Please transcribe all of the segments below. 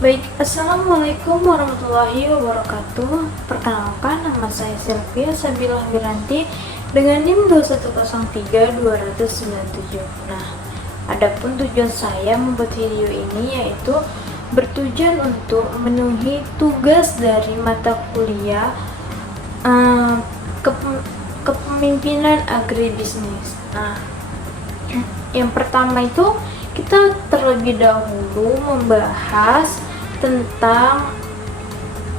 Baik, Assalamualaikum warahmatullahi wabarakatuh. Perkenalkan, nama saya Sylvia Sabilah Wiranti dengan NIM 2113297. Nah, adapun tujuan saya membuat video ini yaitu bertujuan untuk memenuhi tugas dari mata kuliah kepemimpinan agribisnis. Nah, yang pertama itu kita terlebih dahulu membahas tentang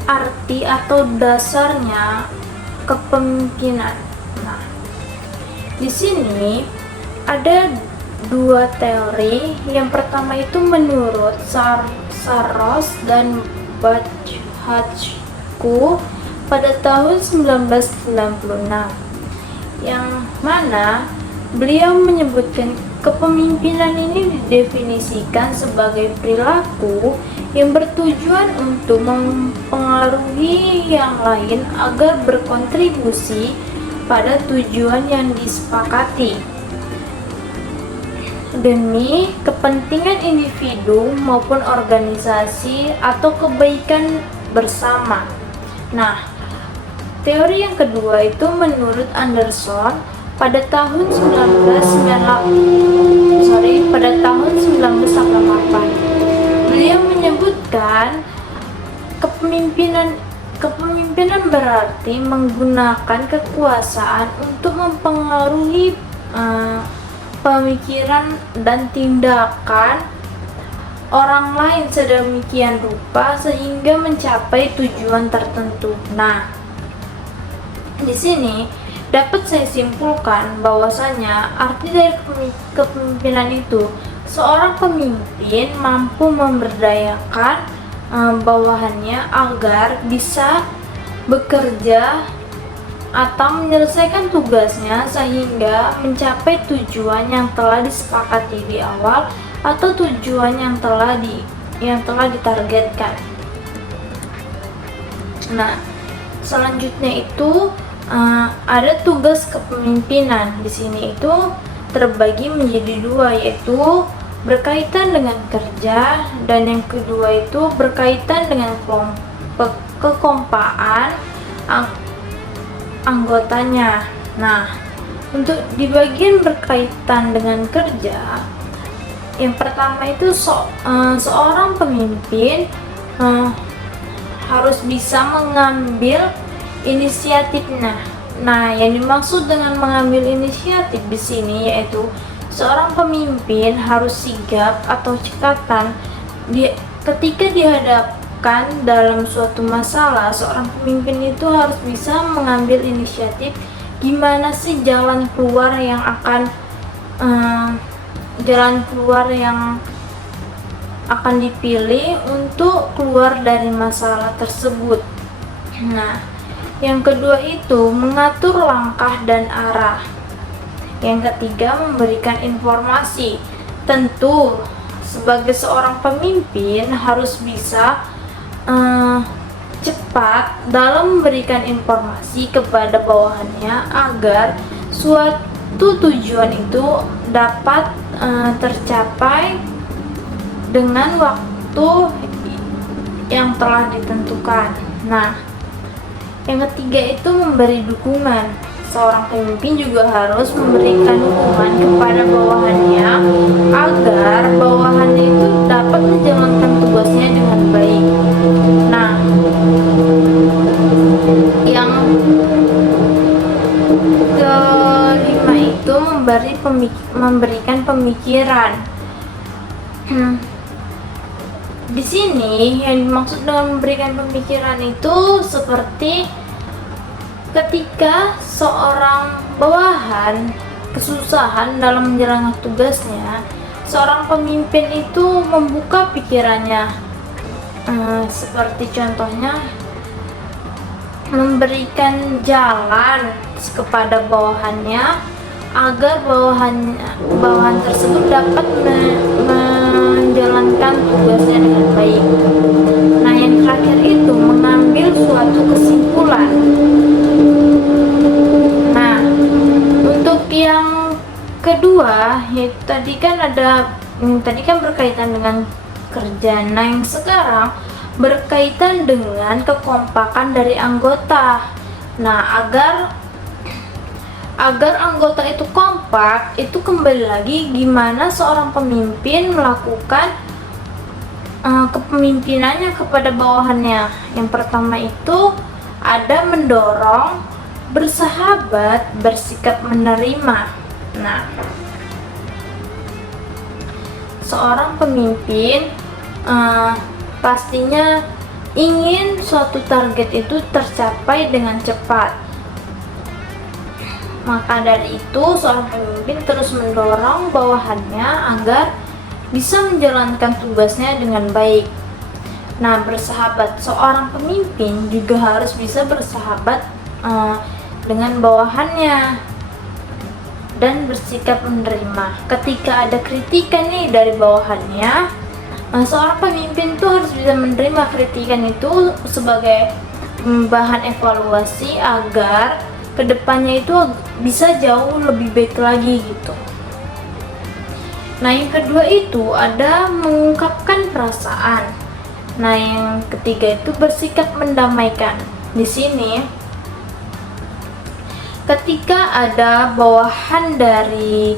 arti atau dasarnya kepemimpinan. Nah, di sini ada dua teori. Yang pertama itu menurut Saros dan Bajhajku pada tahun 1996, yang mana beliau menyebutkan kepemimpinan ini didefinisikan sebagai perilaku yang bertujuan untuk mempengaruhi yang lain agar berkontribusi pada tujuan yang disepakati demi kepentingan individu maupun organisasi atau kebaikan bersama. Nah, teori yang kedua itu menurut Anderson pada tahun 1988. Beliau menyebutkan kepemimpinan berarti menggunakan kekuasaan untuk mempengaruhi pemikiran dan tindakan orang lain sedemikian rupa sehingga mencapai tujuan tertentu. Nah, di sini dapat saya simpulkan bahwasanya arti dari kepemimpinan itu seorang pemimpin mampu memberdayakan bawahannya agar bisa bekerja atau menyelesaikan tugasnya sehingga mencapai tujuan yang telah disepakati di awal atau tujuan yang telah ditargetkan. Nah, selanjutnya itu ada tugas kepemimpinan. Di sini itu terbagi menjadi dua, yaitu berkaitan dengan kerja, dan yang kedua itu berkaitan dengan kekompakan anggotanya. Nah, untuk di bagian berkaitan dengan kerja, yang pertama itu seorang pemimpin harus bisa mengambil inisiatifnya. Nah, yang dimaksud dengan mengambil inisiatif di sini yaitu seorang pemimpin harus sigap atau cekatan ketika dihadapkan dalam suatu masalah. Seorang pemimpin itu harus bisa mengambil inisiatif gimana sih jalan keluar yang akan dipilih untuk keluar dari masalah tersebut. Nah, yang kedua itu mengatur langkah dan arah. Yang ketiga memberikan informasi. Tentu sebagai seorang pemimpin harus bisa cepat dalam memberikan informasi kepada bawahannya agar suatu tujuan itu dapat tercapai dengan waktu yang telah ditentukan. Nah, yang ketiga itu memberi dukungan. Seorang pemimpin juga harus memberikan dukungan kepada bawahannya agar bawahannya itu dapat menjalankan tugasnya dengan baik. Nah, yang kelima itu memberikan pemikiran. Di sini yang dimaksud dengan memberikan pemikiran itu seperti ketika seorang bawahan kesusahan dalam menjalankan tugasnya, seorang pemimpin itu membuka pikirannya. Seperti contohnya memberikan jalan kepada bawahannya agar bawahan tersebut dapat menjalankan tugasnya dengan baik. Nah, yang terakhir itu mengambil suatu kesimpulan. Nah, untuk yang kedua, yaitu tadi kan berkaitan dengan kerja. Nah, yang sekarang berkaitan dengan kekompakan dari anggota. Nah, agar anggota itu kompak, itu kembali lagi gimana seorang pemimpin melakukan kepemimpinannya kepada bawahannya. Yang pertama itu ada mendorong, bersahabat, bersikap menerima. Nah, seorang pemimpin pastinya ingin suatu target itu tercapai dengan cepat. Maka dari itu, seorang pemimpin terus mendorong bawahannya agar bisa menjalankan tugasnya dengan baik. Nah, bersahabat, seorang pemimpin juga harus bisa bersahabat dengan bawahannya dan bersikap menerima. Ketika ada kritikan nih dari bawahannya, seorang pemimpin tuh harus bisa menerima kritikan itu sebagai bahan evaluasi agar kedepannya itu bisa jauh lebih baik lagi gitu. Nah, yang kedua itu ada mengungkapkan perasaan. Nah, yang ketiga itu bersikap mendamaikan. Di sini ketika ada bawahan dari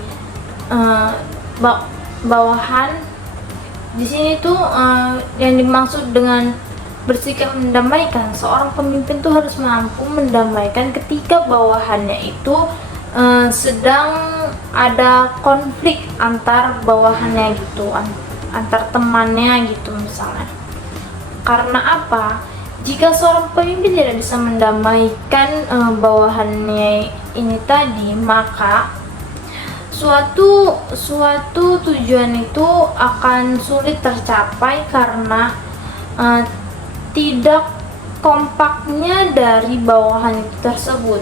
bawahan di sini tuh yang dimaksud dengan bersikap mendamaikan, seorang pemimpin tuh harus mampu mendamaikan ketika bawahannya itu sedang ada konflik antar bawahannya gitu, antar temannya gitu misalnya. Karena apa? Jika seorang pemimpin tidak bisa mendamaikan bawahannya ini tadi, maka suatu tujuan itu akan sulit tercapai karena tidak kompaknya dari bawahan itu tersebut.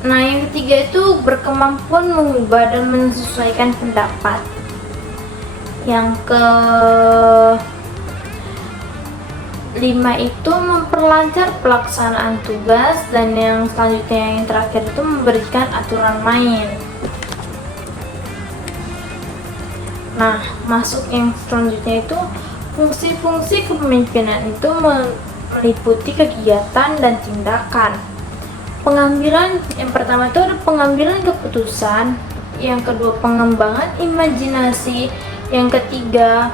Nah, yang ketiga itu berkemampuan mengubah dan menyesuaikan pendapat. Yang kelima itu memperlancar pelaksanaan tugas, dan yang selanjutnya yang terakhir itu memberikan aturan main. Nah, masuk yang selanjutnya itu fungsi-fungsi kepemimpinan itu meliputi kegiatan dan tindakan. Pengambilan yang pertama itu ada pengambilan keputusan, yang kedua pengembangan imajinasi, yang ketiga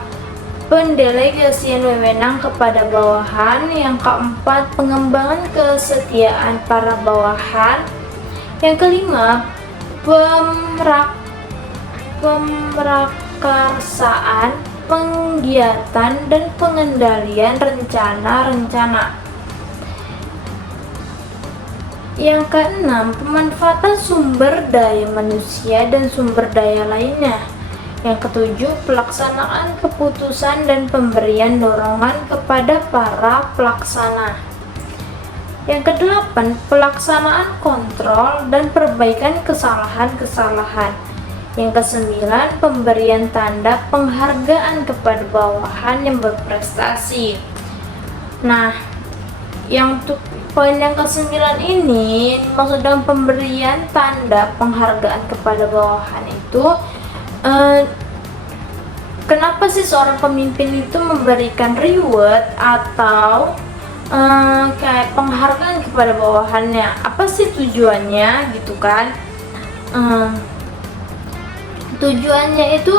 pendelegasian wewenang kepada bawahan, yang keempat pengembangan kesetiaan para bawahan, yang kelima pemrakarsaan, penggiatan, dan pengendalian rencana-rencana. Yang keenam, pemanfaatan sumber daya manusia dan sumber daya lainnya. Yang ketujuh, pelaksanaan keputusan dan pemberian dorongan kepada para pelaksana. Yang kedelapan, pelaksanaan kontrol dan perbaikan kesalahan-kesalahan. Yang kesembilan, pemberian tanda penghargaan kepada bawahan yang berprestasi. Nah, yang poin yang kesembilan ini maksud dengan pemberian tanda penghargaan kepada bawahan itu kenapa sih seorang pemimpin itu memberikan reward atau kayak penghargaan kepada bawahannya? Apa sih tujuannya gitu kan? Tujuannya itu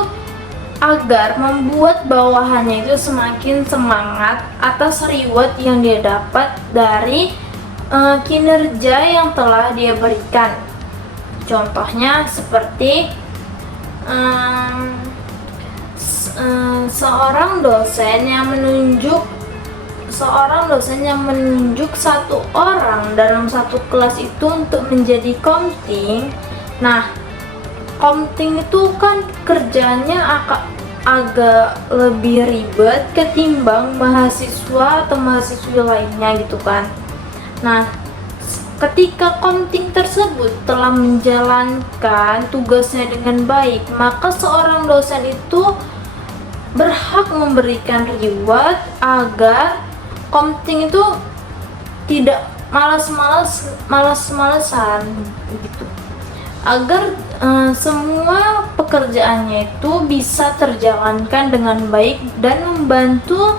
agar membuat bawahannya itu semakin semangat atas reward yang dia dapat dari kinerja yang telah dia berikan. Contohnya seperti seorang dosen yang menunjuk satu orang dalam satu kelas itu untuk menjadi komting. Nah, komting itu kan kerjanya agak lebih ribet ketimbang mahasiswa atau mahasiswi lainnya gitu kan. Nah, ketika komting tersebut telah menjalankan tugasnya dengan baik, maka seorang dosen itu berhak memberikan reward agar komting itu tidak malas-malesan gitu. agar semua pekerjaannya itu bisa terjalankan dengan baik dan membantu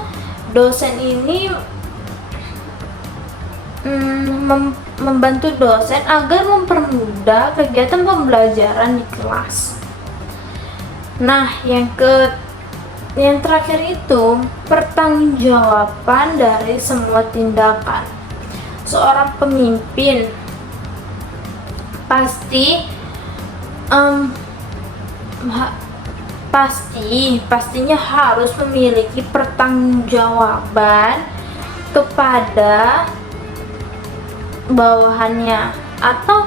dosen ini membantu dosen agar mempermudah kegiatan pembelajaran di kelas. Nah, yang terakhir itu pertanggungjawaban dari semua tindakan. Seorang pemimpin pastinya harus memiliki pertanggungjawaban kepada bawahannya, atau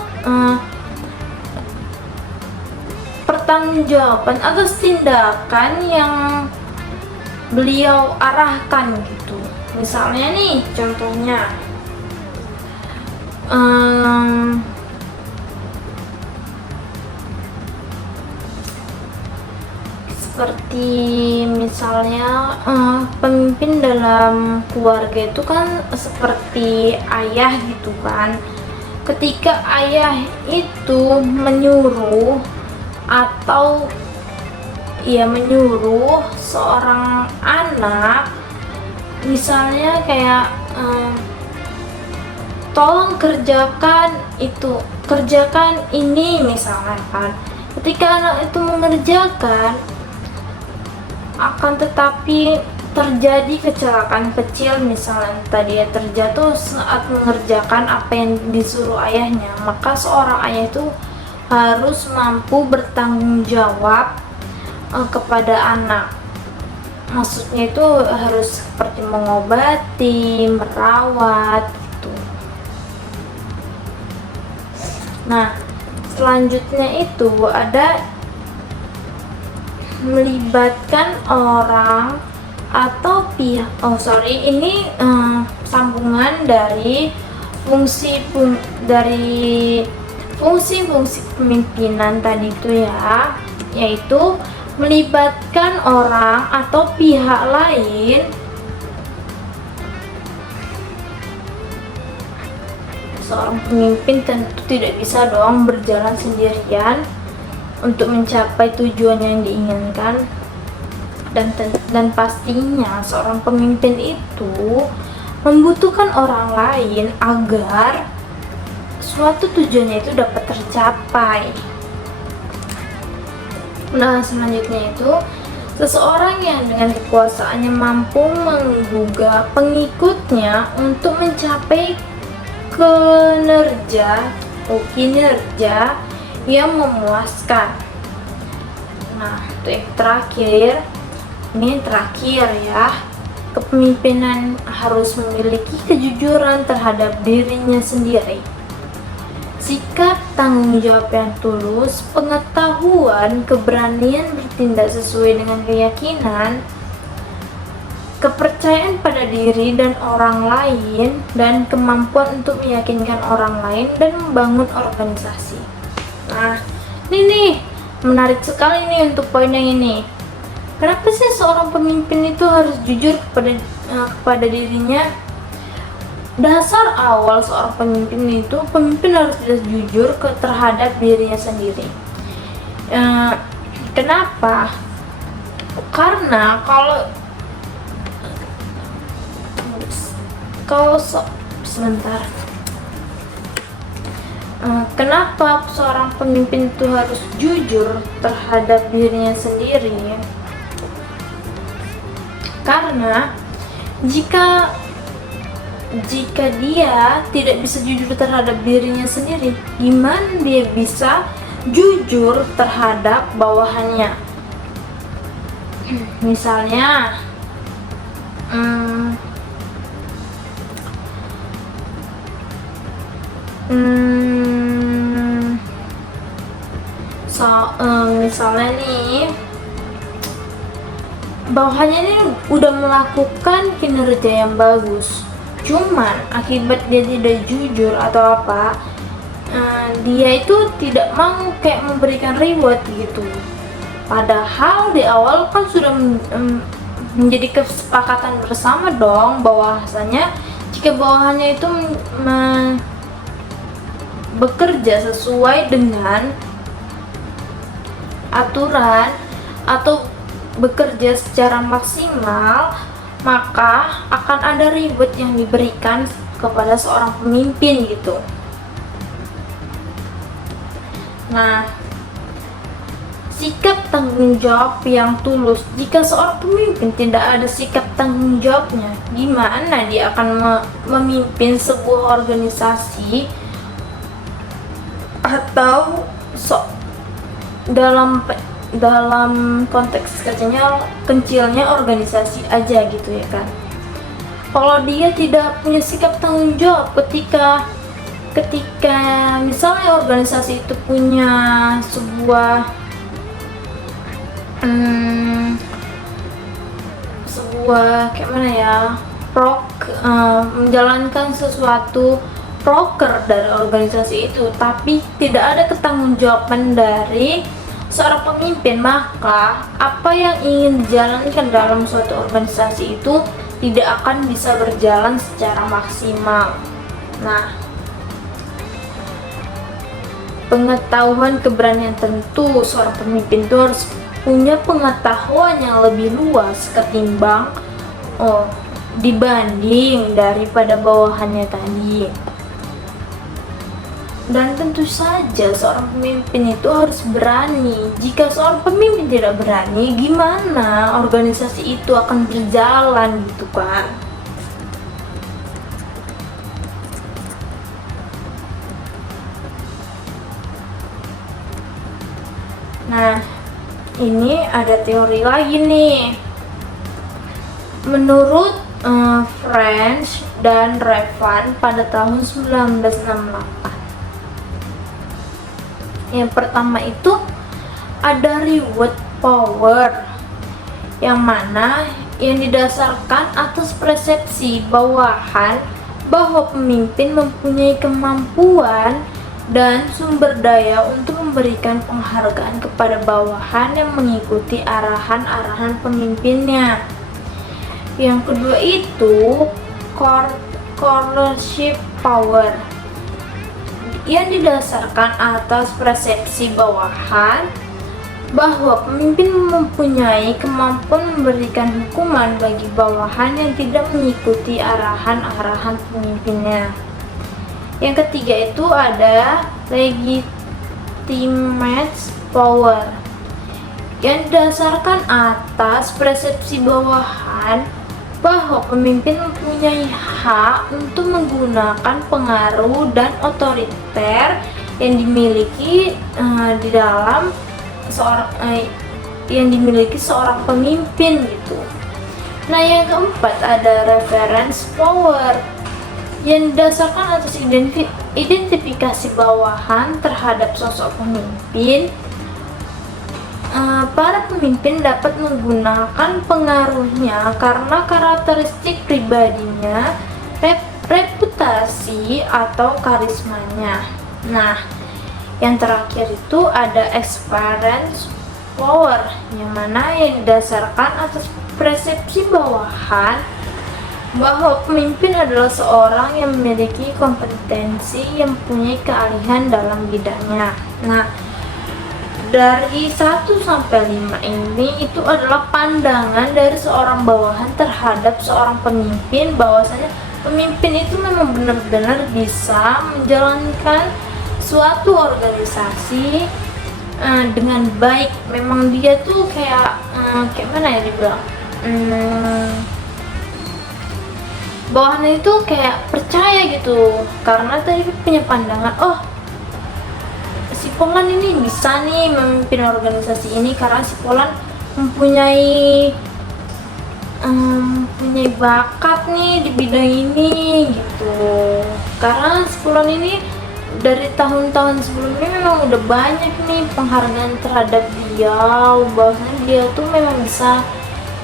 pertanggungjawaban atas tindakan yang beliau arahkan gitu. Misalnya nih contohnya, seperti misalnya pemimpin dalam keluarga itu kan seperti ayah gitu kan. Ketika ayah itu menyuruh atau menyuruh seorang anak, misalnya kayak tolong kerjakan ini misalnya kan. Ketika anak itu mengerjakan, akan tetapi terjadi kecelakaan kecil, misalnya tadi terjatuh saat mengerjakan apa yang disuruh ayahnya, maka seorang ayah itu harus mampu bertanggung jawab kepada anak. Maksudnya itu harus seperti mengobati, merawat gitu. Nah, selanjutnya itu ada melibatkan orang atau pihak. Ini sambungan dari fungsi kepemimpinan tadi itu ya, yaitu melibatkan orang atau pihak lain seorang pemimpin tentu tidak bisa dong berjalan sendirian untuk mencapai tujuan yang diinginkan, dan pastinya seorang pemimpin itu membutuhkan orang lain agar suatu tujuannya itu dapat tercapai. Nah, selanjutnya itu seseorang yang dengan kekuasaannya mampu menggugah pengikutnya untuk mencapai kinerja yang memuaskan. Nah, untuk yang terakhir ya, kepemimpinan harus memiliki kejujuran terhadap dirinya sendiri, sikap tanggung jawab yang tulus, pengetahuan, keberanian bertindak sesuai dengan keyakinan, kepercayaan pada diri dan orang lain, dan kemampuan untuk meyakinkan orang lain dan membangun organisasi. Nah, ini nih menarik sekali nih untuk poin yang ini. Kenapa sih seorang pemimpin itu harus jujur kepada dirinya? Dasar awal seorang pemimpin harus jujur terhadap dirinya sendiri. Kenapa? Karena kenapa seorang pemimpin itu harus jujur terhadap dirinya sendiri? Karena jika dia tidak bisa jujur terhadap dirinya sendiri, gimana dia bisa jujur terhadap bawahannya? Misalnya misalnya nih, bawahannya ini udah melakukan kinerja yang bagus, cuman akibat dia tidak jujur atau apa, dia itu tidak mau kayak memberikan reward gitu. Padahal di awal kan sudah menjadi kesepakatan bersama dong bahwasanya jika bawahannya itu bekerja sesuai dengan aturan atau bekerja secara maksimal, maka akan ada reward yang diberikan kepada seorang pemimpin gitu. Nah, sikap tanggung jawab yang tulus. Jika seorang pemimpin tidak ada sikap tanggung jawabnya, gimana dia akan memimpin sebuah organisasi atau dalam konteks kecilnya organisasi aja gitu ya kan. Kalau dia tidak punya sikap tanggung jawab ketika misalnya organisasi itu punya sebuah kayak mana ya, menjalankan sesuatu proker dari organisasi itu, tapi tidak ada ketanggung-jawaban dari seorang pemimpin, maka apa yang ingin dijalankan dalam suatu organisasi itu tidak akan bisa berjalan secara maksimal. Nah, pengetahuan, keberanian, tentu seorang pemimpin itu harus punya pengetahuan yang lebih luas dibanding daripada bawahannya tadi. Dan tentu saja seorang pemimpin itu harus berani. Jika seorang pemimpin tidak berani, gimana organisasi itu akan berjalan gitu kan. Nah, ini ada teori lagi nih. Menurut French dan Revan pada tahun 1968. Yang pertama itu ada reward power, yang mana yang didasarkan atas persepsi bawahan bahwa pemimpin mempunyai kemampuan dan sumber daya untuk memberikan penghargaan kepada bawahan yang mengikuti arahan-arahan pemimpinnya. Yang kedua itu coercive power, yang didasarkan atas persepsi bawahan bahwa pemimpin mempunyai kemampuan memberikan hukuman bagi bawahan yang tidak mengikuti arahan-arahan pemimpinnya. Yang ketiga itu ada legitimate power, yang didasarkan atas persepsi bawahan bahwa pemimpin mempunyai hak untuk menggunakan pengaruh dan otoriter yang dimiliki seorang pemimpin gitu. Nah, yang keempat ada reference power, yang didasarkan atas identifikasi bawahan terhadap sosok pemimpin. Para pemimpin dapat menggunakan pengaruhnya karena karakteristik pribadinya, reputasi, atau karismanya. Nah, yang terakhir itu ada experience power, yang mana yang didasarkan atas persepsi bawahan bahwa pemimpin adalah seorang yang memiliki kompetensi, yang mempunyai keahlian dalam bidangnya. Nah, dari 1 sampai 5 ini itu adalah pandangan dari seorang bawahan terhadap seorang pemimpin, bahwasanya pemimpin itu memang benar-benar bisa menjalankan suatu organisasi dengan baik. Memang dia tuh kayak mana ya dibilang, bawahannya itu kayak percaya gitu, karena tadi punya pandangan, si Polan ini bisa nih memimpin organisasi ini karena si Polan mempunyai bakat nih di bidang ini gitu. Karena si Polan ini dari tahun-tahun sebelumnya memang udah banyak nih penghargaan terhadap dia, bahwasanya dia tuh memang bisa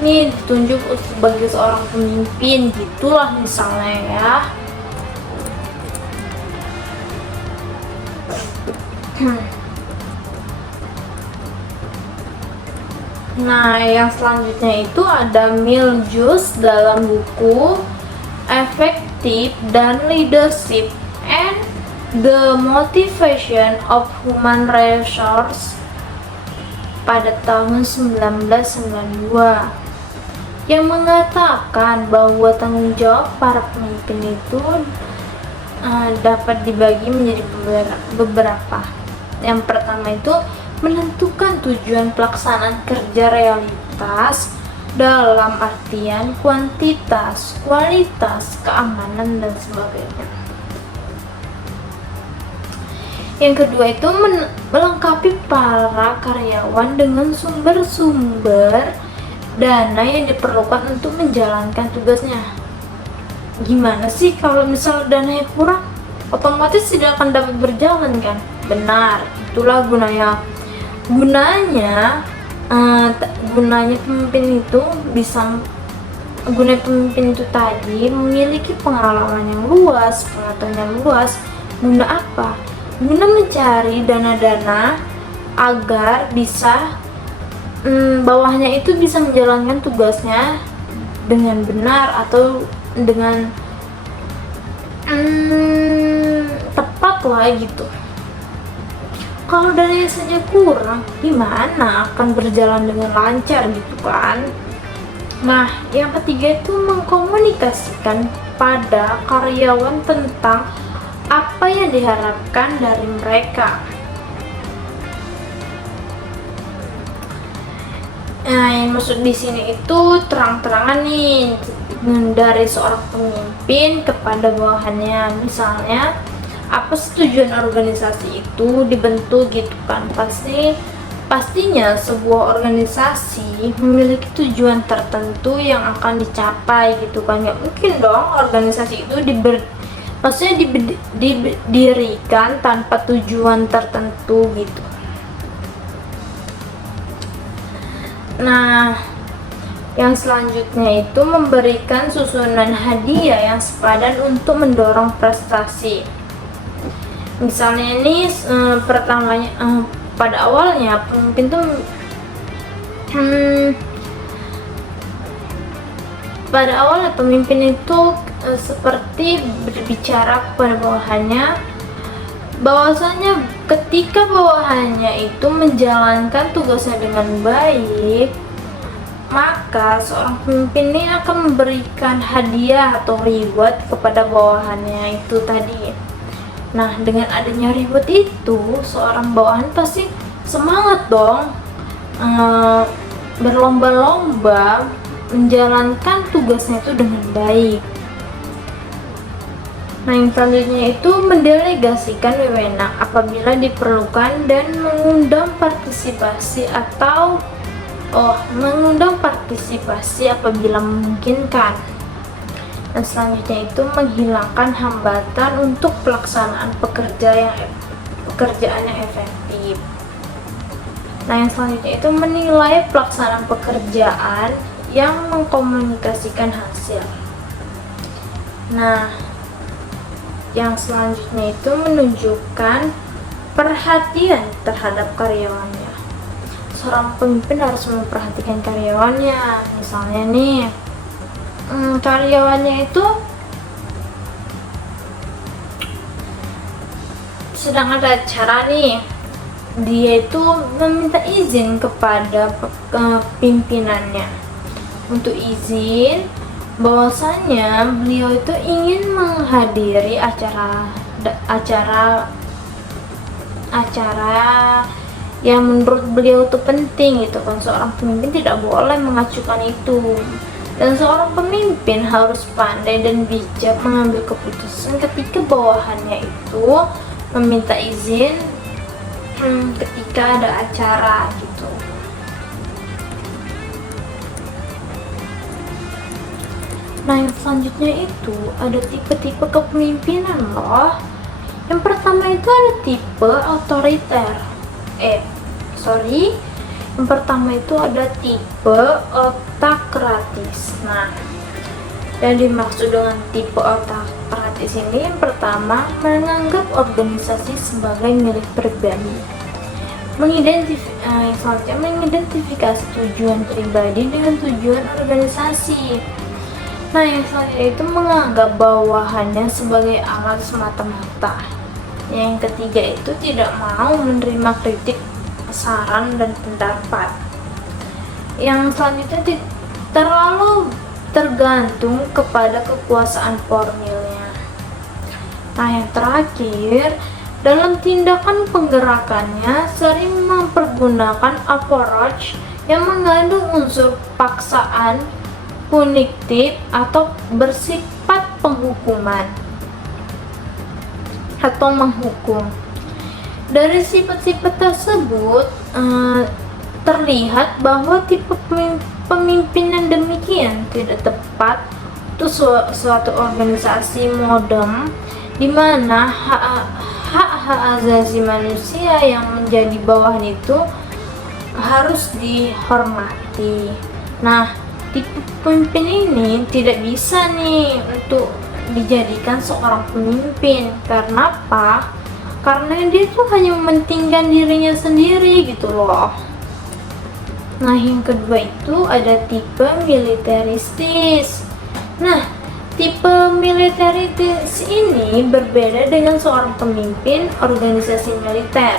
nih ditunjuk sebagai seorang pemimpin gitulah misalnya ya. Nah, yang selanjutnya itu ada Miljus dalam buku Effective dan Leadership and the Motivation of Human Resource pada tahun 1992 yang mengatakan bahwa tanggung jawab para pemimpin itu dapat dibagi menjadi beberapa. Yang pertama itu menentukan tujuan pelaksanaan kerja realitas dalam artian kuantitas, kualitas, keamanan, dan sebagainya. Yang kedua itu melengkapi para karyawan dengan sumber-sumber dana yang diperlukan untuk menjalankan tugasnya. Gimana sih kalau misal dananya kurang? Otomatis tidak akan dapat berjalan kan? Benar, itulah gunanya pemimpin itu tadi memiliki pengalaman yang luas, pengetahuan yang luas. Guna apa? Guna mencari dana-dana agar bisa bawahnya itu bisa menjalankan tugasnya dengan benar atau dengan tepat lah gitu. Kalau dananya saja kurang, gimana akan berjalan dengan lancar gitu kan? Nah, yang ketiga itu mengkomunikasikan pada karyawan tentang apa yang diharapkan dari mereka. Nah, yang maksud di sini itu terang-terangan nih dari seorang pemimpin kepada bawahannya. Misalnya, apa sih tujuan organisasi itu dibentuk gitu kan? Pastinya sebuah organisasi memiliki tujuan tertentu yang akan dicapai gitu kan. Nggak mungkin dong organisasi itu didirikan tanpa tujuan tertentu gitu. Nah, yang selanjutnya itu memberikan susunan hadiah yang sepadan untuk mendorong prestasi. Misalnya ini pertamanya pada awalnya pemimpin tuh seperti berbicara kepada bawahannya bahwasanya ketika bawahannya itu menjalankan tugasnya dengan baik, maka seorang pemimpin ini akan memberikan hadiah atau reward kepada bawahannya itu tadi. Nah, dengan adanya reward itu, seorang bawahan pasti semangat dong berlomba-lomba menjalankan tugasnya itu dengan baik. Nah, yang selanjutnya itu mendelegasikan wewenang apabila diperlukan dan mengundang partisipasi apabila memungkinkan. Dan selanjutnya itu menghilangkan hambatan untuk pelaksanaan pekerjaan yang efektif. Nah, yang selanjutnya itu menilai pelaksanaan pekerjaan yang mengkomunikasikan hasil. Nah, yang selanjutnya itu menunjukkan perhatian terhadap karyawannya. Seorang pemimpin harus memperhatikan karyawannya. Misalnya nih, karyawannya itu sedang ada acara nih, dia itu meminta izin kepada pimpinannya untuk izin bahwasanya beliau itu ingin menghadiri acara yang menurut beliau itu penting gitu kan. Seorang pemimpin tidak boleh mengacukan itu. Dan seorang pemimpin harus pandai dan bijak mengambil keputusan ketika bawahannya itu meminta izin ketika ada acara gitu. Nah, yang selanjutnya itu ada tipe-tipe kepemimpinan loh. Yang pertama itu ada tipe otoriter. Yang pertama itu ada tipe otakratis. Nah, yang dimaksud dengan tipe otakratis ini yang pertama menganggap organisasi sebagai milik pribadi. Mengidentifikasi tujuan pribadi dengan tujuan organisasi. Nah, yang selanjutnya itu menganggap bawahannya sebagai alat semata-mata. Yang ketiga itu tidak mau menerima kritik saran dan pendapat. Yang selanjutnya terlalu tergantung kepada kekuasaan formilnya. Nah, yang terakhir, dalam tindakan penggerakannya sering mempergunakan approach yang mengandung unsur paksaan, punitip, atau bersifat penghukuman atau menghukum. Dari sifat-sifat tersebut terlihat bahwa tipe pemimpin yang demikian tidak tepat untuk suatu organisasi modern di mana hak-hak asasi manusia yang menjadi bawahan itu harus dihormati. Nah, tipe pemimpin ini tidak bisa nih untuk dijadikan seorang pemimpin. Karena apa? Karena dia tuh hanya mementingkan dirinya sendiri gitu loh. Nah, yang kedua itu ada tipe militeristis. Nah, tipe militeristis ini berbeda dengan seorang pemimpin organisasi militer.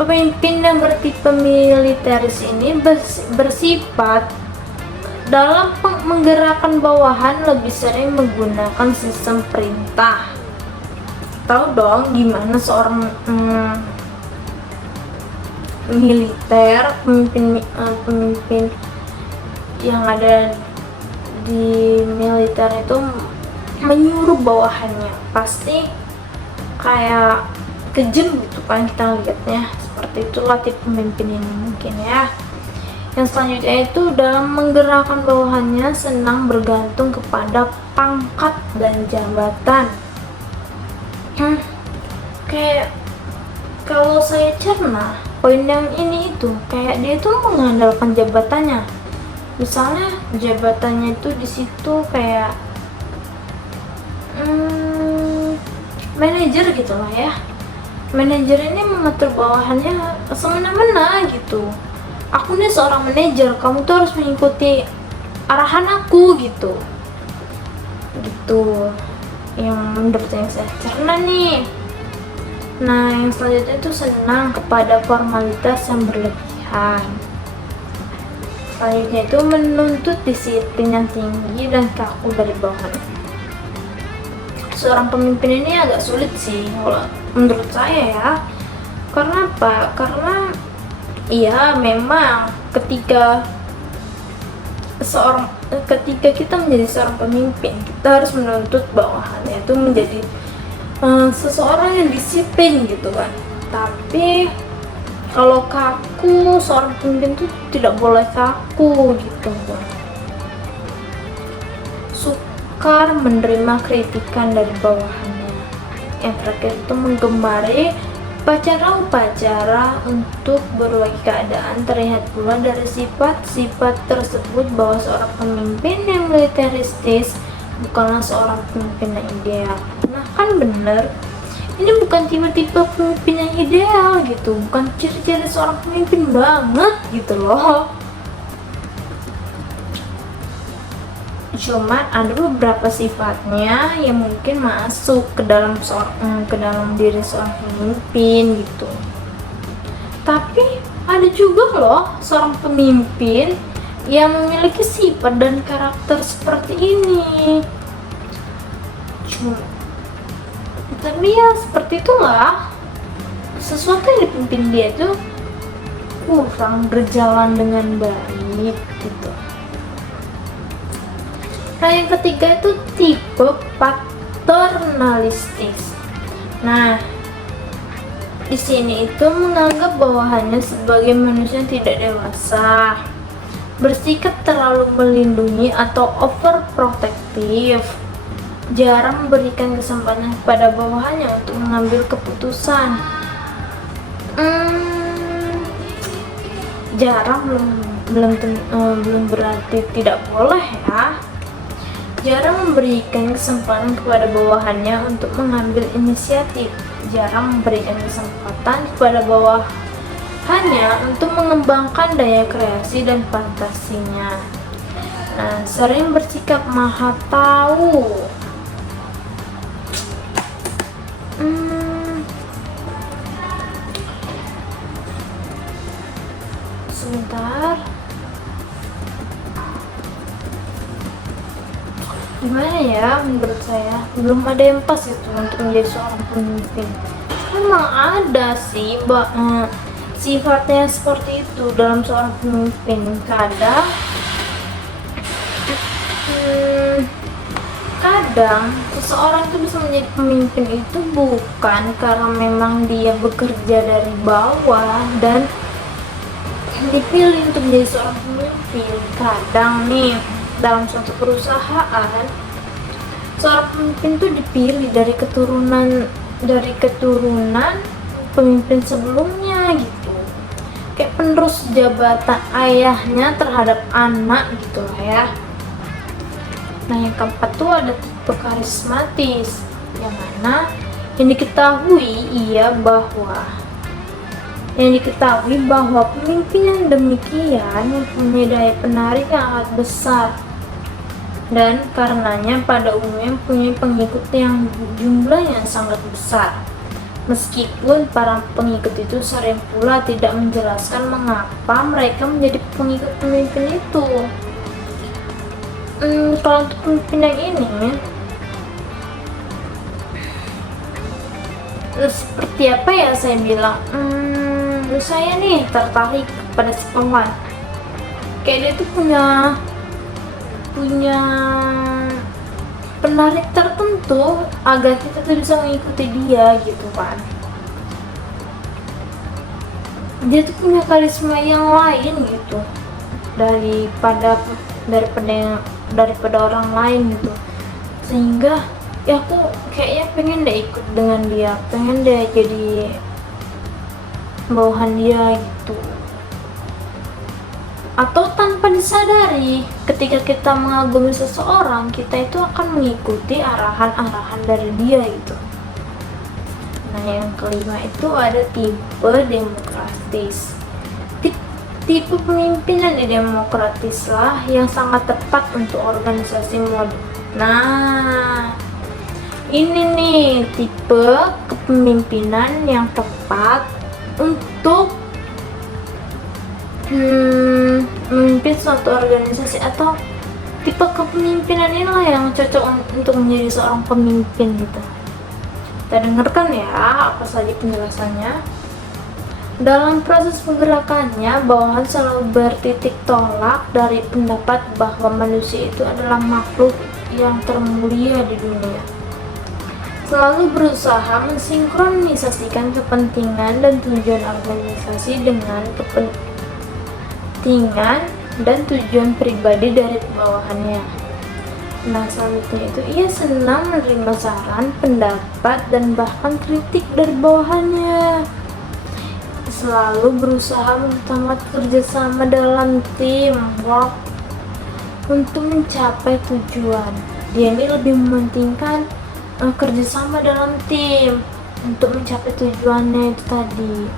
Pemimpin yang bertipe militeris ini bersifat dalam menggerakkan bawahan lebih sering menggunakan sistem perintah. Tahu dong gimana seorang militer, pemimpin yang ada di militer itu menyuruh bawahannya, pasti kayak kejam gitu kan kita lihatnya. Seperti itulah tipe pemimpin ini mungkin ya. Yang selanjutnya itu dalam menggerakkan bawahannya senang bergantung kepada pangkat dan jabatan. Kayak kalau saya cerna poin yang ini itu kayak dia tuh mengandalkan jabatannya. Misalnya jabatannya itu di situ kayak manajer gitu lah ya. Manajer ini mengatur bawahannya semena-mena gitu. Aku nih seorang manajer, kamu tuh harus mengikuti arahan aku gitu. Yang menurut yang saya cerna nih. Nah, yang selanjutnya itu senang kepada formalitas yang berlebihan. Selanjutnya itu menuntut disiplin yang tinggi dan kaku dari bawahan. Seorang pemimpin ini agak sulit sih menurut saya ya. Karena apa? Karena iya memang ketika kita menjadi seorang pemimpin, kita harus menuntut bawahannya itu menjadi seseorang yang disiplin gitu kan. Tapi kalau kaku, seorang pemimpin itu tidak boleh kaku gitu. Sukar menerima kritikan dari bawahannya. Yang terakhir itu menggemari upacara-upacara untuk berbagi keadaan. Terlihat pula dari sifat-sifat tersebut bahwa seorang pemimpin yang militeristis bukanlah seorang pemimpin yang ideal. Nah kan bener, ini bukan tipe-tipe pemimpin yang ideal gitu, bukan ciri-ciri seorang pemimpin banget gitu loh. Cuma ada beberapa sifatnya yang mungkin masuk ke dalam diri seorang pemimpin gitu. Tapi ada juga loh seorang pemimpin yang memiliki sifat dan karakter seperti ini. Tapi ya seperti itulah, sesuatu yang dipimpin dia itu kurang berjalan dengan baik gitu. Nah, yang ketiga itu tipe paternalistis. Nah, di sini itu menganggap bawahannya sebagai manusia yang tidak dewasa, bersikap terlalu melindungi atau overprotective, jarang memberikan kesempatan kepada bawahannya untuk mengambil keputusan. Jarang belum berarti tidak boleh ya. Jarang memberikan kesempatan kepada bawahannya untuk mengambil inisiatif. Jarang memberikan kesempatan kepada bawahannya untuk mengembangkan daya kreasi dan fantasinya. Nah, sering bersikap maha tahu. sebentar. Gimana ya, menurut saya belum ada yang pas itu untuk menjadi seorang pemimpin. Memang ada sih sifatnya seperti itu dalam seorang pemimpin. Kadang seseorang itu bisa menjadi pemimpin itu bukan karena memang dia bekerja dari bawah dan dipilih untuk menjadi seorang pemimpin. Kadang nih dalam suatu perusahaan, seorang pemimpin itu dipilih dari keturunan pemimpin sebelumnya gitu, kayak penerus jabatan ayahnya terhadap anak gitu lah ya. Nah, yang keempat tuh ada tipe karismatis, yang mana yang diketahui bahwa pemimpin yang demikian mempunyai daya penarik yang sangat besar, dan karenanya pada umumnya mempunyai pengikut yang jumlahnya sangat besar, meskipun para pengikut itu sering pula tidak menjelaskan mengapa mereka menjadi pengikut pemimpin itu. Kalau untuk pemimpin yang ini seperti apa ya, saya bilang saya nih tertarik pada si kawan, kayak dia tuh punya penarik tertentu agar kita tuh bisa mengikuti dia gitu kan. Dia tuh punya karisma yang lain gitu daripada orang lain gitu, sehingga ya aku kayaknya pengen deh ikut dengan dia, pengen deh jadi bawahan dia gitu. Atau tanpa disadari, ketika kita mengagumi seseorang, kita itu akan mengikuti arahan-arahan dari dia gitu. Nah, yang kelima itu ada tipe demokratis. Tipe pemimpinan demokratis lah yang sangat tepat untuk organisasi modern. Nah, ini nih tipe kepemimpinan yang tepat untuk memimpin suatu organisasi, atau tipe kepemimpinan inilah yang cocok untuk menjadi seorang pemimpin gitu. Kita dengarkan ya apa saja penjelasannya. Dalam proses pergerakannya, bawahan selalu bertitik tolak dari pendapat bahwa manusia itu adalah makhluk yang termulia di dunia. Selalu berusaha mensinkronisasikan kepentingan dan tujuan organisasi dengan kepentingan dan tujuan pribadi dari bawahannya. Nah, selanjutnya itu ia senang menerima saran, pendapat, dan bahkan kritik dari bawahannya. Selalu berusaha mengutamakan kerjasama dalam tim untuk mencapai tujuan. Dia ini lebih mementingkan kerjasama dalam tim untuk mencapai tujuannya itu tadi.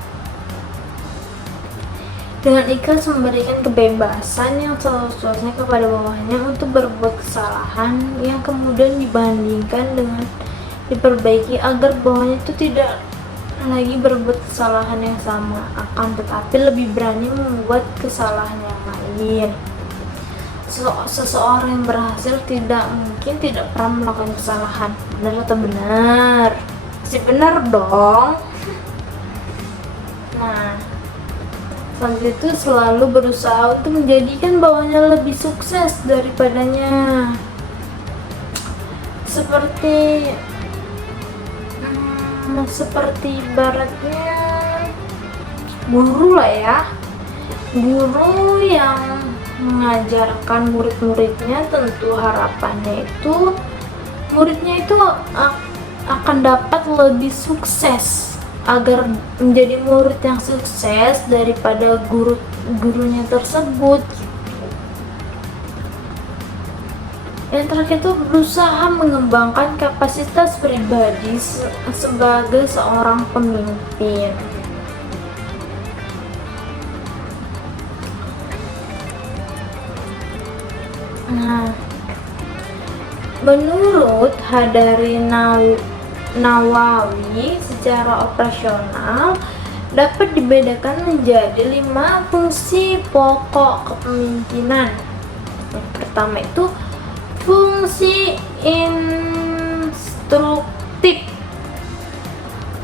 Dengan ikhlas memberikan kebebasan yang seluas-luasnya kepada bawahannya untuk berbuat kesalahan yang kemudian dibandingkan dengan diperbaiki agar bawahannya itu tidak lagi berbuat kesalahan yang sama, akan tetapi lebih berani membuat kesalahan yang lain. Seseorang yang berhasil tidak mungkin tidak pernah melakukan kesalahan. Benar atau benar? Pasti benar dong. Nah, selanjutnya itu selalu berusaha untuk menjadikan bawahannya lebih sukses daripadanya. Seperti ibaratnya guru lah ya, guru yang mengajarkan murid-muridnya, tentu harapannya itu muridnya itu akan dapat lebih sukses, agar menjadi murid yang sukses daripada gurunya tersebut. Yang terakhir itu berusaha mengembangkan kapasitas pribadi sebagai seorang pemimpin. Nah, menurut Hadari Nawawi, secara operasional dapat dibedakan menjadi 5 fungsi pokok kepemimpinan. Yang pertama itu fungsi instruktif.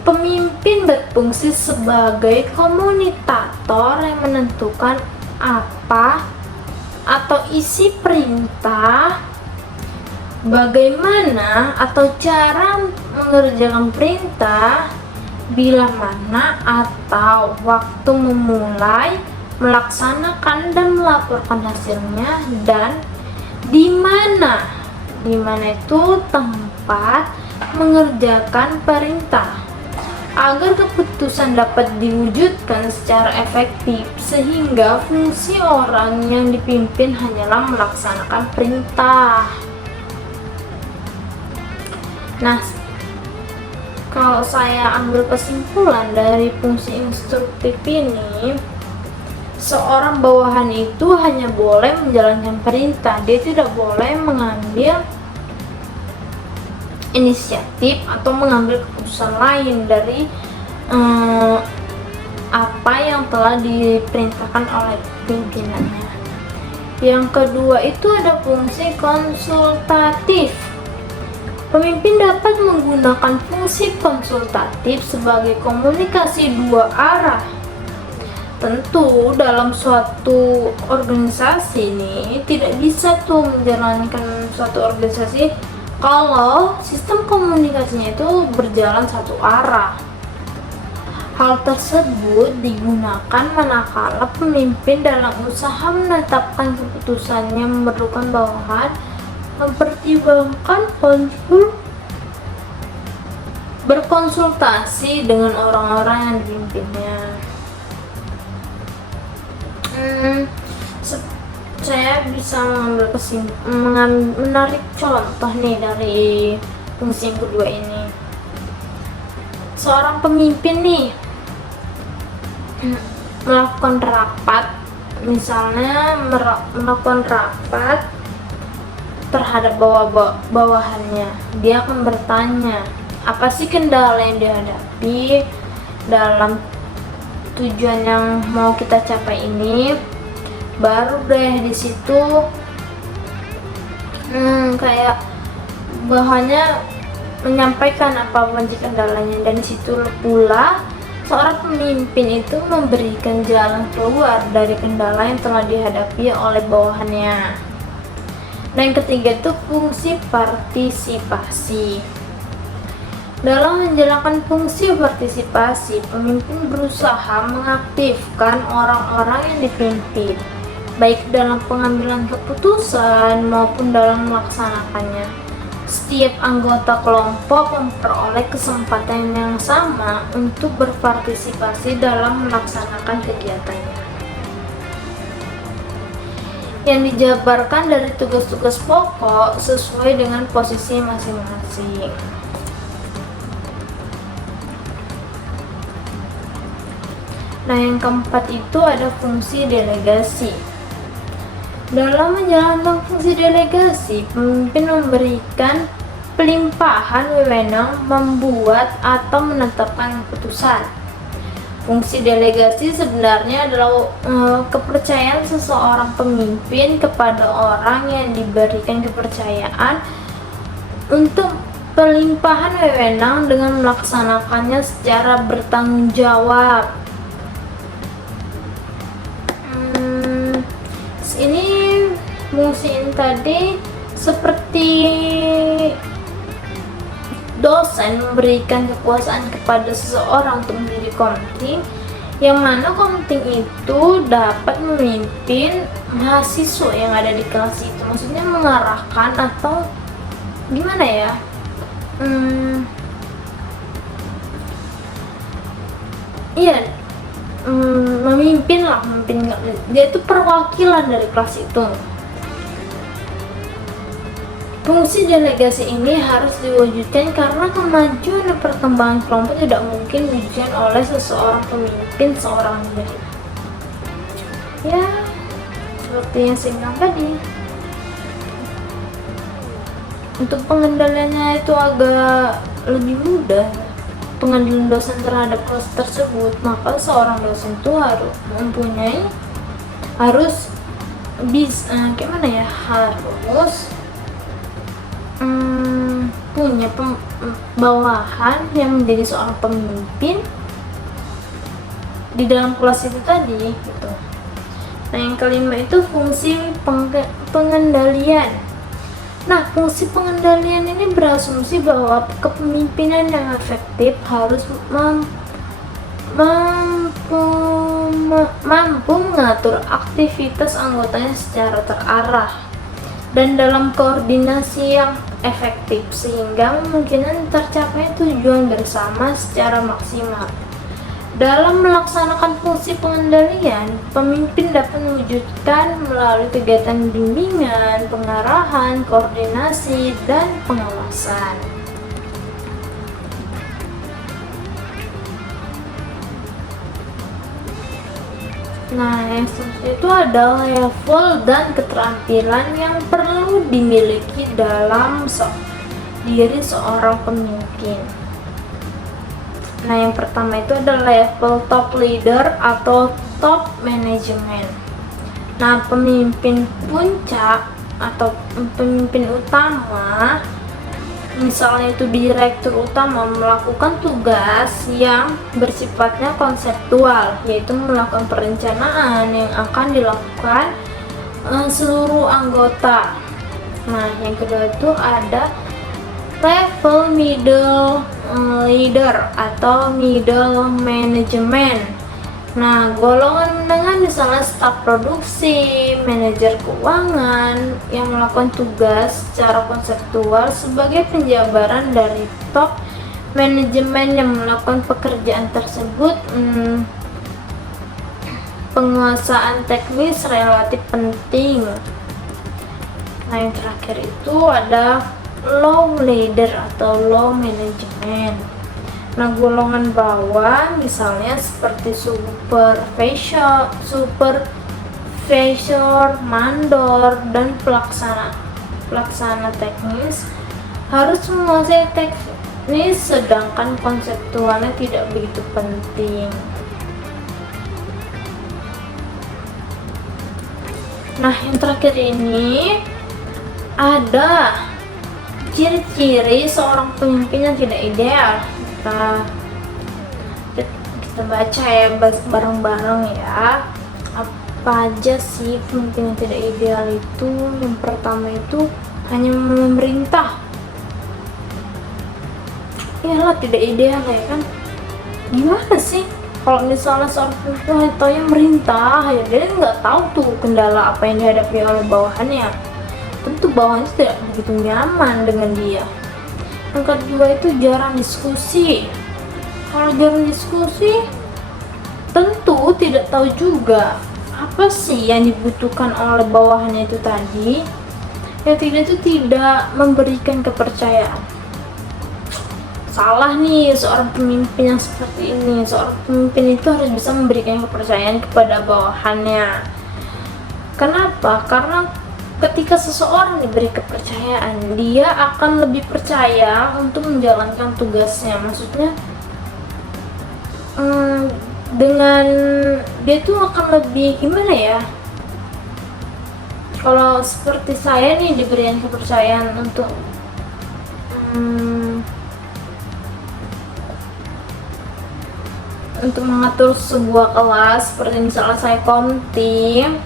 Pemimpin berfungsi sebagai komunikator yang menentukan apa atau isi perintah, bagaimana atau cara mengerjakan perintah, bila mana atau waktu memulai, melaksanakan dan melaporkan hasilnya, dan di mana itu tempat mengerjakan perintah, agar keputusan dapat diwujudkan secara efektif, sehingga fungsi orang yang dipimpin hanyalah melaksanakan perintah. Nah, kalau saya ambil kesimpulan dari fungsi instruktif ini, seorang bawahan itu hanya boleh menjalankan perintah, dia tidak boleh mengambil inisiatif atau mengambil keputusan lain dari apa yang telah diperintahkan oleh pimpinannya. Yang kedua itu ada fungsi konsultatif. Pemimpin dapat menggunakan fungsi konsultatif sebagai komunikasi dua arah. Tentu dalam suatu organisasi ini tidak bisa tuh menjalankan suatu organisasi kalau sistem komunikasinya itu berjalan satu arah. Hal tersebut digunakan manakala pemimpin dalam usaha menetapkan keputusannya memerlukan bawahan mempertimbangkan berkonsultasi dengan orang-orang yang dipimpinnya. Saya bisa menarik contoh nih dari fungsi yang kedua ini. Seorang pemimpin nih melakukan rapat, misalnya melakukan rapat terhadap bawahannya. Dia akan bertanya, apa sih kendala yang dihadapi dalam tujuan yang mau kita capai ini. Baru deh di situ kayak bawahannya menyampaikan apa saja kendalanya, dan di situ pula seorang pemimpin itu memberikan jalan keluar dari kendala yang telah dihadapi oleh bawahannya. Dan yang ketiga itu fungsi partisipasi. Dalam menjalankan fungsi partisipasi, pemimpin berusaha mengaktifkan orang-orang yang dipimpin, baik dalam pengambilan keputusan maupun dalam melaksanakannya. Setiap anggota kelompok memperoleh kesempatan yang sama untuk berpartisipasi dalam melaksanakan kegiatannya, yang dijabarkan dari tugas-tugas pokok sesuai dengan posisi masing-masing. Nah, yang keempat itu ada fungsi delegasi. Dalam menjalankan fungsi delegasi, pemimpin memberikan pelimpahan wewenang membuat atau menetapkan keputusan. Fungsi delegasi sebenarnya adalah kepercayaan seseorang pemimpin kepada orang yang diberikan kepercayaan untuk pelimpahan wewenang dengan melaksanakannya secara bertanggung jawab. Ini fungsi ini tadi seperti dosen memberikan kekuasaan kepada seseorang untuk menjadi komting, yang mana komting itu dapat memimpin mahasiswa yang ada di kelas itu, maksudnya mengarahkan atau gimana ya, memimpin, dia itu perwakilan dari kelas itu. Fungsi delegasi ini harus diwujudkan karena kemajuan dan perkembangan kelompok tidak mungkin diwujudkan oleh seseorang pemimpin seorang diri. Ya, seperti yang saya bilang tadi, untuk pengendaliannya itu agak lebih mudah. pengendalian dosen terhadap kelas tersebut, maka seorang dosen itu harus gimana ya, harus punya bawahan yang menjadi seorang pemimpin di dalam kelas itu tadi gitu. Nah, yang kelima itu fungsi pengendalian. Nah, fungsi pengendalian ini berasumsi bahwa kepemimpinan yang efektif harus mampu mengatur aktivitas anggotanya secara terarah dan dalam koordinasi yang efektif sehingga memungkinkan tercapai tujuan bersama secara maksimal. Dalam melaksanakan fungsi pengendalian, pemimpin dapat mewujudkan melalui kegiatan bimbingan, pengarahan, koordinasi, dan pengawasan. Nah, yang selanjutnya itu adalah level dan keterampilan yang perlu dimiliki dalam diri seorang pemimpin. Nah, yang pertama itu adalah level top leader atau top management. Nah, pemimpin puncak atau pemimpin utama, misalnya itu direktur utama, melakukan tugas yang bersifatnya konseptual, yaitu melakukan perencanaan yang akan dilakukan seluruh anggota. Nah, yang kedua itu ada level middle leader atau middle management. Nah, golongan menengah misalnya staf produksi, manajer keuangan yang melakukan tugas secara konseptual sebagai penjabaran dari top manajemen yang melakukan pekerjaan tersebut. Penguasaan teknis relatif penting. Nah, yang terakhir itu ada low leader atau low management. Nah, golongan bawah misalnya seperti supervisor, mandor, dan pelaksana teknis harus menguasai teknis sedangkan konseptualnya tidak begitu penting. Nah, yang terakhir ini ada ciri-ciri seorang pemimpin yang tidak ideal. Kita baca ya bareng-bareng ya. Apa aja sih pemimpin yang tidak ideal itu? Yang pertama itu hanya memerintah. Iyalah tidak ideal ya kan? Gimana sih kalau misalnya seorang pemimpin atau yang merintah ya, dia nggak tahu tuh kendala apa yang dihadapi oleh bawahannya. Tentu bawahannya tidak begitu nyaman dengan dia. Yang kedua itu jarang diskusi. Kalau jarang diskusi, tentu tidak tahu juga apa sih yang dibutuhkan oleh bawahannya itu tadi. Yang tidak itu tidak memberikan kepercayaan. Salah nih seorang pemimpin yang seperti ini. Seorang pemimpin itu harus bisa memberikan kepercayaan kepada bawahannya. Kenapa? Karena ketika seseorang diberi kepercayaan, dia akan lebih percaya untuk menjalankan tugasnya. Maksudnya dengan dia tuh akan lebih gimana ya, kalau seperti saya nih diberikan kepercayaan untuk mengatur sebuah kelas, seperti misalnya saya komting,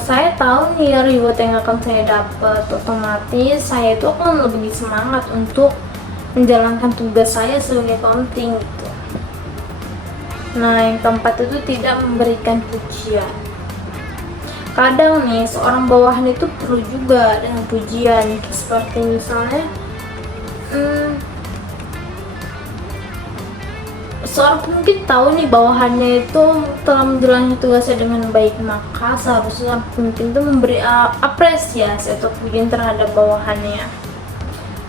saya tahu nih reward yang akan saya dapat, otomatis saya itu akan lebih semangat untuk menjalankan tugas saya sebagai komting gitu. Nah, yang keempat itu tidak memberikan pujian. Kadang nih seorang bawahan itu perlu juga dengan pujian, seperti misalnya seorang mungkin tahu nih bawahannya itu telah menjalankan tugasnya dengan baik, maka seharusnya pemimpin itu memberi apresiasi atau pujian terhadap bawahannya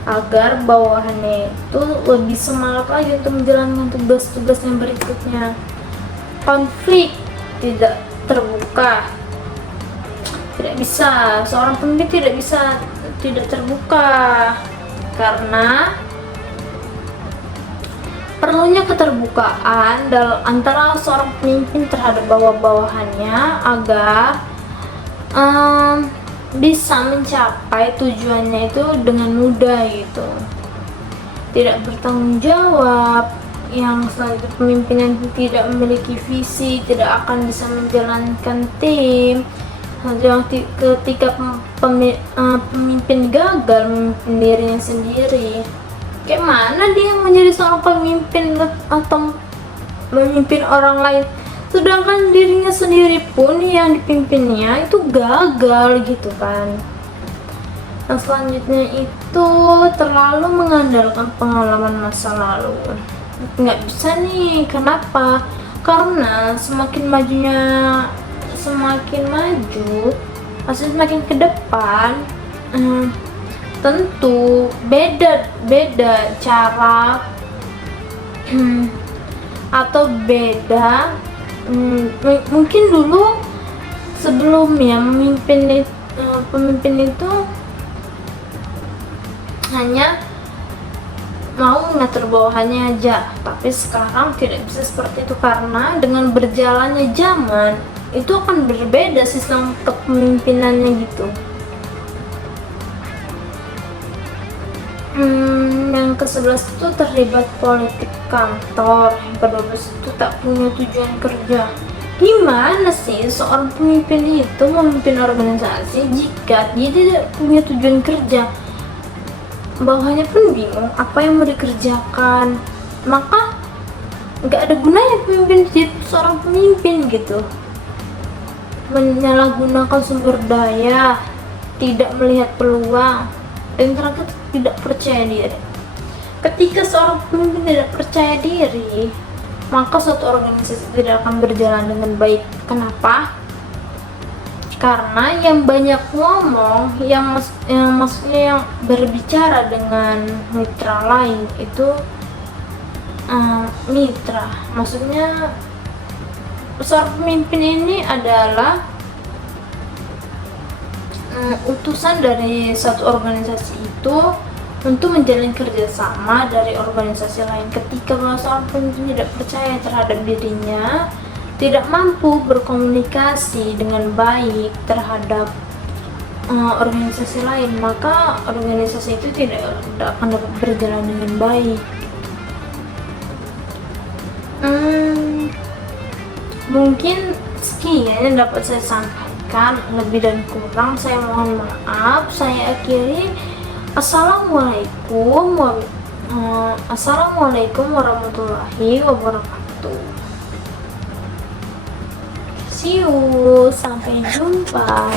agar bawahannya itu lebih semangat lagi untuk menjalankan tugas-tugas yang berikutnya. Konflik tidak terbuka. Tidak bisa, seorang pemimpin tidak bisa tidak terbuka karena Perlunya keterbukaan antara seorang pemimpin terhadap bawah-bawahannya agar bisa mencapai tujuannya itu dengan mudah gitu. Tidak bertanggung jawab, yang selanjutnya pemimpin yang tidak memiliki visi tidak akan bisa menjalankan tim. Ketika pemimpin gagal memimpin dirinya sendiri, kayak mana dia menjadi seorang pemimpin atau memimpin orang lain, sedangkan dirinya sendiri pun yang dipimpinnya itu gagal gitu kan. Nah, selanjutnya itu terlalu mengandalkan pengalaman masa lalu. Nggak bisa nih, kenapa? Karena semakin maju, maksudnya semakin ke depan, tentu beda cara atau beda mungkin dulu sebelumnya pemimpin itu hanya mau mengatur bawahannya aja, tapi sekarang tidak bisa seperti itu karena dengan berjalannya zaman itu akan berbeda sistem kepemimpinannya gitu. Yang ke-11 itu terlibat politik kantor. Yang ke-12 itu tak punya tujuan kerja. Gimana sih seorang pemimpin itu memimpin organisasi jika dia tidak punya tujuan kerja? Bawahannya pun bingung apa yang mau dikerjakan, maka nggak ada gunanya pemimpin jadi seorang pemimpin gitu. Menyalahgunakan sumber daya, tidak melihat peluang, dan terakhir tidak percaya diri. Ketika seorang pemimpin tidak percaya diri, maka suatu organisasi tidak akan berjalan dengan baik. Kenapa? Karena yang banyak ngomong, yang maksudnya yang berbicara dengan mitra lain itu mitra. Maksudnya seorang pemimpin ini adalah utusan dari satu organisasi itu untuk menjalin kerjasama dari organisasi lain. Ketika seorang pemimpin tidak percaya terhadap dirinya, tidak mampu berkomunikasi dengan baik terhadap organisasi lain, maka organisasi itu tidak akan dapat berjalan dengan baik. Mungkin sekian yang dapat saya sampaikan, lebih dan kurang saya mohon maaf. Saya akhiri. Assalamualaikum warahmatullahi wabarakatuh. See you, sampai jumpa.